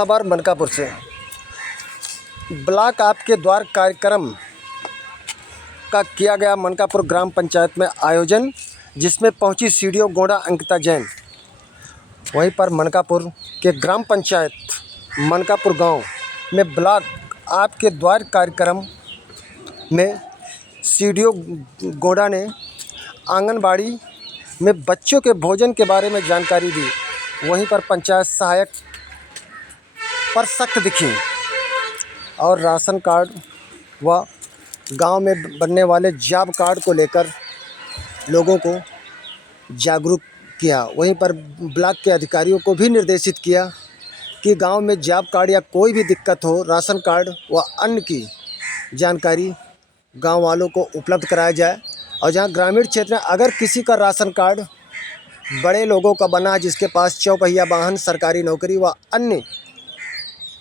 खबर मनकापुर से। ब्लॉक आपके द्वार कार्यक्रम का किया गया मनकापुर ग्राम पंचायत में आयोजन, जिसमें पहुंची सीडीओ गोंडा अंकिता जैन। वहीं पर मनकापुर के ग्राम पंचायत मनकापुर गांव में ब्लॉक आपके द्वार कार्यक्रम में सीडीओ गोंडा ने आंगनबाड़ी में बच्चों के भोजन के बारे में जानकारी दी। वहीं पर पंचायत सहायक पर सख्त दिखी और राशन कार्ड व गांव में बनने वाले जॉब कार्ड को लेकर लोगों को जागरूक किया। वहीं पर ब्लॉक के अधिकारियों को भी निर्देशित किया कि गांव में जॉब कार्ड या कोई भी दिक्कत हो, राशन कार्ड व अन्य की जानकारी गांव वालों को उपलब्ध कराया जाए। और जहां ग्रामीण क्षेत्र में अगर किसी का राशन कार्ड बड़े लोगों का बना है, जिसके पास चौपहिया वाहन, सरकारी नौकरी व अन्य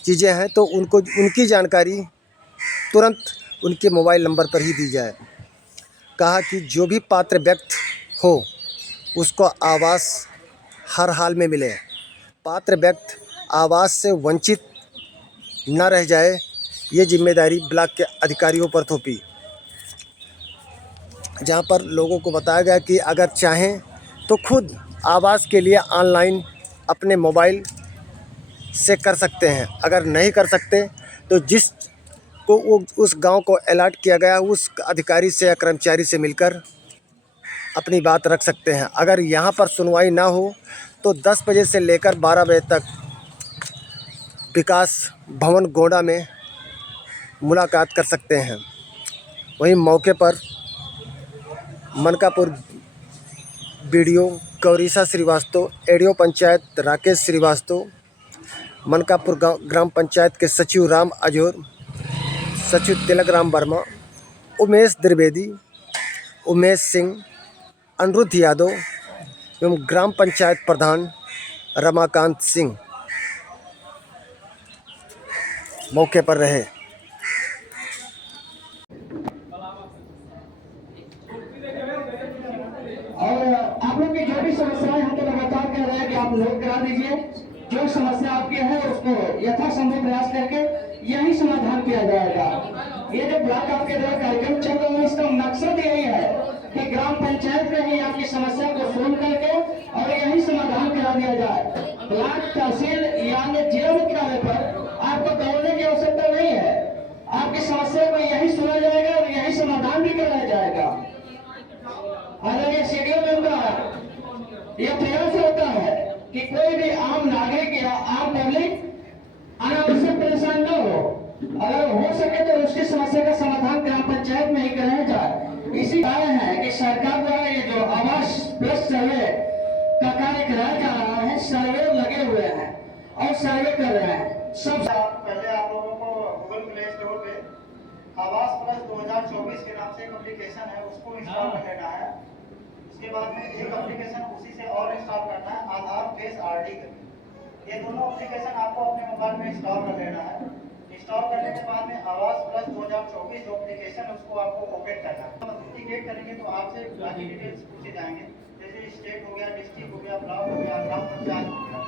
चीज़ें हैं, तो उनको उनकी जानकारी तुरंत उनके मोबाइल नंबर पर ही दी जाए। कहा कि जो भी पात्र व्यक्ति हो उसको आवास हर हाल में मिले, पात्र व्यक्ति आवास से वंचित न रह जाए, ये जिम्मेदारी ब्लॉक के अधिकारियों पर थोपी। जहां पर लोगों को बताया गया कि अगर चाहें तो खुद आवास के लिए ऑनलाइन अपने मोबाइल से कर सकते हैं। अगर नहीं कर सकते तो जिस को वो उस गांव को अलर्ट किया गया उस अधिकारी से या कर्मचारी से मिलकर अपनी बात रख सकते हैं। अगर यहां पर सुनवाई ना हो तो 10 बजे से लेकर 12 बजे तक विकास भवन गोंडा में मुलाकात कर सकते हैं। वहीं मौके पर मनकापुर बीडीओ गौरीशा श्रीवास्तव, एडीओ पंचायत राकेश श्रीवास्तव, मनकापुर ग्राम पंचायत के सचिव राम अजोर, सचिव तिलक राम वर्मा, उमेश द्विवेदी, उमेश सिंह, अनिरुद्ध यादव एवं ग्राम पंचायत प्रधान रमाकांत सिंह मौके पर रहे। और आप लोग की जो भी समस्याएं हम तो लगातार कह रहे हैं कि आप नोट करा दीजिए। जो समस्या आपकी है उसको यथासंभव प्रयास करके यही समाधान किया जाएगा। ये जो ब्लॉक आपके द्वारा कार्यक्रम चल रहा है, इसका मकसद यही है कि ग्राम पंचायत में ही आपकी समस्या को सुन करके और यही समाधान करा दिया जाए। ब्लॉक, तहसील या जिला मुख्यालय पर आपको दौड़ने की आवश्यकता नहीं है। आपकी समस्या को यही सुना जाएगा और यही समाधान भी कराया जाएगा। हालांकि सीडीओ मेंबर यह प्रयास होता है कि कोई भी आम नागरिक या आम पब्लिक अनावश्यक परेशान न हो। अगर हो सके तो उसकी समस्या का समाधान ग्राम पंचायत में ही कराया जाए। इसी कारण है कि सरकार द्वारा ये जो आवास प्लस सर्वे का कार्य कराया जा रहा है, सर्वे लगे हुए हैं और सर्वे कर रहे हैं। सब पहले आप लोगों को गूगल प्ले स्टोर पे आवास प्लस 2024 के नाम से एक एप्लीकेशन है, उसको इंस्टॉल कर लेना है। उसके बाद में एक एप्लीकेशन उसी से और इंस्टॉल करना है, आधार फेस आरडी करके। ये दोनों एप्लीकेशन आपको अपने मोबाइल में इंस्टॉल कर लेना है। इंस्टॉल करने के बाद में आवास प्लस 2024 जो एप्लीकेशन उसको आपको ओपन करना है। ऑथेंटिकेट करेंगे तो आपसे बाकी डिटेल्स पूछे जाएंगे, जैसे स्टेट हो गया, डिस्ट्रिक्ट हो गया, ब्लॉक हो गया, ग्राम पंचायत हो गया।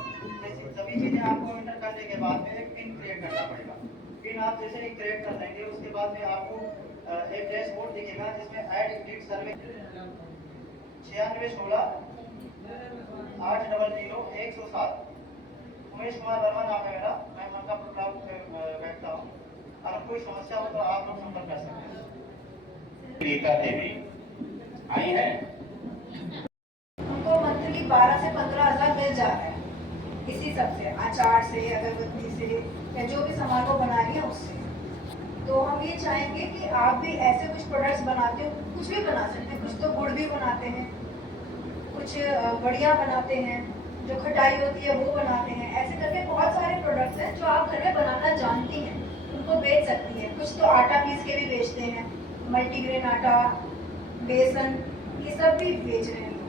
जैसे सभी चीजें आपको एंटर करने के बाद में एक पिन क्रिएट करना पड़ेगा। पिन आप जैसे ही क्रिएट कर देंगे उसके बाद में आपको एक डैशबोर्ड दिखेगा जिसमें ऐड एडिट सर्वे 9616 800 107। उमेश कुमार वर्मा नाम है मेरा, मैं मनकापुर ब्लॉक में बैठता हूँ। अगर कोई समस्या हो तो आप लोग संपर्क कर सकते हैं। रीता देवी आई है, उनको मंथली 12 से 15 हजार मिल जा रहा है इसी सब से, अचार से, अगरबत्ती से या जो भी सामान को बना रही है उससे। तो हम ये चाहेंगे कि आप भी ऐसे कुछ प्रोडक्ट्स बनाते हो, कुछ भी बना सकते हैं। कुछ तो गुड़ भी बनाते हैं, कुछ बढ़िया बनाते हैं, जो खटाई होती है वो बनाते हैं। ऐसे करके बहुत सारे प्रोडक्ट्स हैं जो आप घर में बनाना जानती हैं, उनको बेच सकती हैं। कुछ तो आटा पीस के भी बेचते हैं, मल्टीग्रेन आटा, बेसन, ये सब भी बेच रहे हैं।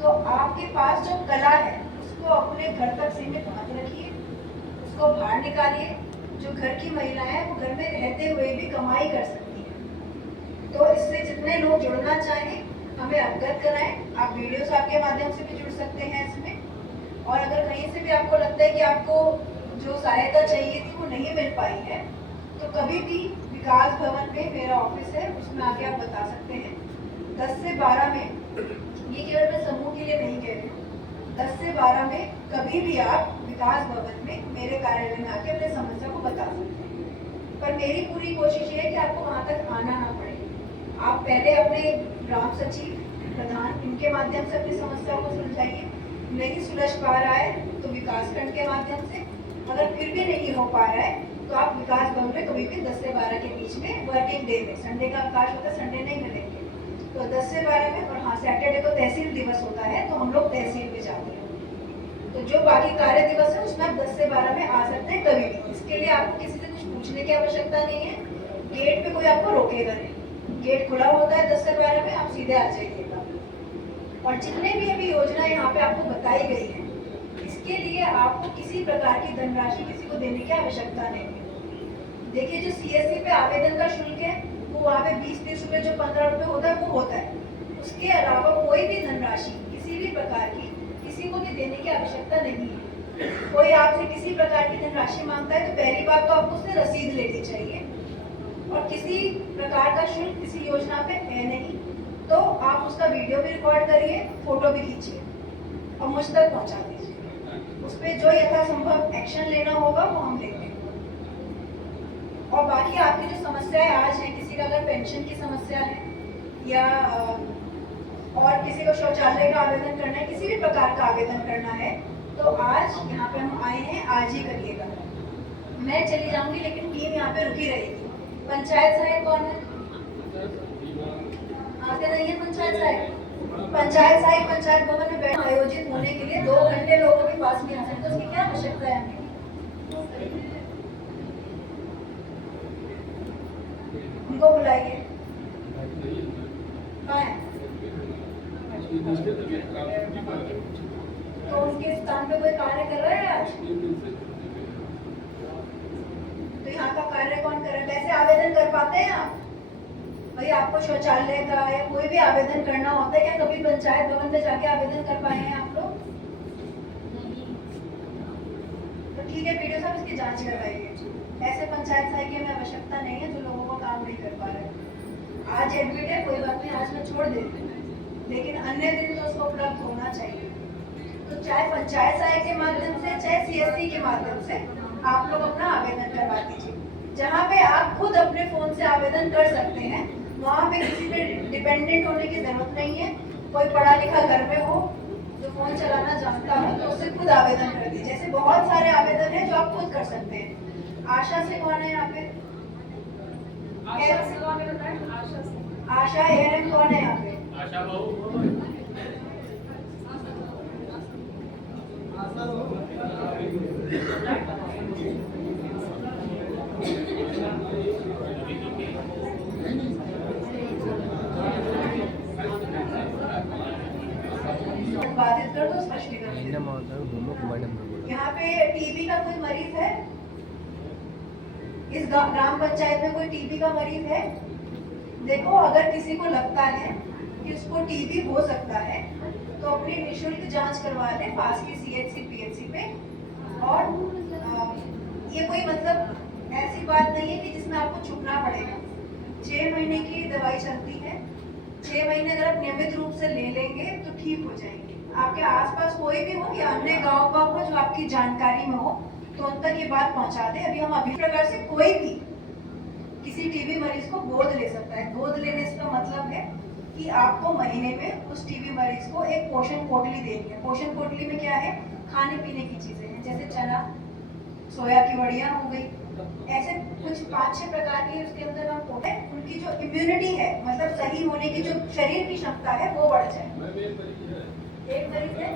तो आपके पास जो कला है उसको अपने घर तक सीमित मत रखिए, उसको बाहर निकालिए। जो घर की महिलाएं हैं वो घर में रहते हुए भी कमाई कर सकती हैं। तो इससे जितने लोग जुड़ना चाहें हमें अवगत कराएं। आप वीडियोस आपके माध्यम से भी जुड़ सकते हैं इसमें। और अगर कहीं से भी आपको लगता है कि आपको जो सहायता चाहिए थी वो नहीं मिल पाई है, तो कभी भी विकास भवन में मेरा ऑफिस है, उसमें आके आप बता सकते हैं। 10 से 12 में, ये केवल मैं समूह के लिए नहीं कह रही हूँ, 10 से 12 में कभी भी आप विकास भवन में मेरे कार्यालय में आके अपने समस्या को बता सकते हैं। पर मेरी पूरी कोशिश ये है कि आपको वहाँ तक आना ना पड़े। आप पहले अपने ग्राम सचिव, प्रधान, इनके माध्यम से अपनी समस्याओं को सुलझाइए। नहीं सुलझ पा रहा है तो विकासखंड के माध्यम से, अगर फिर भी नहीं हो पा रहा है तो आप विकास भवन में कभी भी 10 से 12 के बीच में वर्किंग डे में, संडे का अवकाश होता है, संडे नहीं मिलेंगे, तो 10 से 12 में। और हाँ, सैटरडे को तहसील दिवस होता है तो हम लोग तहसील में जाते हैं। तो जो बाकी कार्य दिवस है उसमें आप 10 से 12 में आ सकते हैं कभी भी। इसके लिए आपको किसी से कुछ पूछने की आवश्यकता नहीं है, गेट पे कोई आपको रोकेगा नहीं, गेट खुला होता है 10 से 12 में, आप सीधे आ जाइएगा। और जितने भी अभी योजना यहाँ पे आपको बताई गई है, इसके लिए आपको किसी प्रकार की धनराशि किसी को देने की आवश्यकता नहीं है। देखिए, जो CSC पे आवेदन का शुल्क है वो वहाँ पे 20-30 रुपये, जो 15 रुपये होता है वो होता है। उसके अलावा कोई भी धनराशि किसी भी प्रकार की किसी को भी देने की आवश्यकता नहीं है। कोई आपसे किसी प्रकार की धनराशि मांगता है तो पहली बात तो आपको उससे रसीद लेनी चाहिए, और किसी प्रकार का शुल्क किसी योजना पे है नहीं तो आप उसका वीडियो भी रिकॉर्ड करिए, फोटो भी खींचिए और मुझ तक पहुंचा दीजिए। उस पर जो यथासंभव एक्शन लेना होगा वो हम लेंगे। और बाकी आपकी जो समस्याएं आज हैं, किसी का अगर पेंशन की समस्या है या और किसी को शौचालय का आवेदन करना है, किसी भी प्रकार का आवेदन करना है, तो आज यहाँ पे हम आए हैं, आज ही करिएगा। मैं चली जाऊंगी लेकिन टीम यहाँ पे रुकी रहेगी। पंचायत सहायक कौन है? आते नहीं है पंचायत सहायक। पंचायत सहायक पंचायत भवन में बैठक आयोजित होने के लिए 2 घंटे लोगों के पास में आ सकते, तो उसकी क्या आवश्यकता है हमें? उनको बुलाइए। कहाँ है? तो उनके स्थान पे कोई कार्य कर रहा है आज? तो यहाँ का कार्य कौन कर रहा है? कैसे आवेदन कर पाते हैं आप? भाई, आपको शौचालय का या कोई भी आवेदन करना होता है, क्या कभी पंचायत भवन में जाके आवेदन कर पाए हैं आप लोग? तो ठीक है, वीडियो साहब इसकी जांच करवाइए। ऐसे पंचायत सहायक की हमें आवश्यकता नहीं है जो लोगों को काम नहीं कर पा रहे। आज एडमिट है, कोई बात नहीं, आज मैं छोड़ देती हूँ, लेकिन अन्य दिन तो उसको उपलब्ध होना चाहिए। तो चाहे पंचायत सहायक के माध्यम से, चाहे CSC के माध्यम से आप लोग अपना आवेदन करवा दीजिए। जहाँ पे आप खुद अपने फोन से आवेदन कर सकते हैं, वहाँ पे किसी पे डिपेंडेंट होने की जरूरत नहीं है। कोई पढ़ा लिखा घर में हो जो फोन चलाना जानता हो तो उससे खुद आवेदन कर दीजिए। जैसे बहुत सारे आवेदन है जो आप खुद कर सकते हैं। आशा से कौन है यहाँ पे? आशा ANM कौन है यहाँ पे? आशा बहू। बाधित कर दो स्पष्टीकरण। यहाँ पे TB का कोई मरीज है? इस ग्राम पंचायत में कोई TB का मरीज है? देखो, अगर किसी को लगता है कि उसको TB हो सकता है तो अपनी निःशुल्क जांच करवा ले पास की CHC PHC पे। और ये कोई मतलब ऐसी बात नहीं है कि जिसमें आपको छुपना पड़ेगा। 6 महीने की दवाई चलती है, 6 महीने अगर आप नियमित रूप से ले लेंगे तो ठीक हो जाएंगे। आपके आसपास कोई भी हो या अन्य गाँव का हो जो आपकी जानकारी में हो तो उन तक ये बात पहुंचा दे। अभी हम अभी प्रकार से कोई भी किसी TB मरीज को गोद ले सकता है। गोद लेने का मतलब है कि आपको महीने में उस TB मरीज को एक पोषण पोटली देनी है। पोषण पोटली में क्या है? खाने पीने की चीजें हैं, जैसे चना, सोया की वड़ियाँ हो गई, ऐसे कुछ 5-6 प्रकार के उसके अंदर हम पोटे, उनकी जो इम्यूनिटी है, मतलब सही होने की जो शरीर की क्षमता है वो बढ़ जाए। एक मरीज है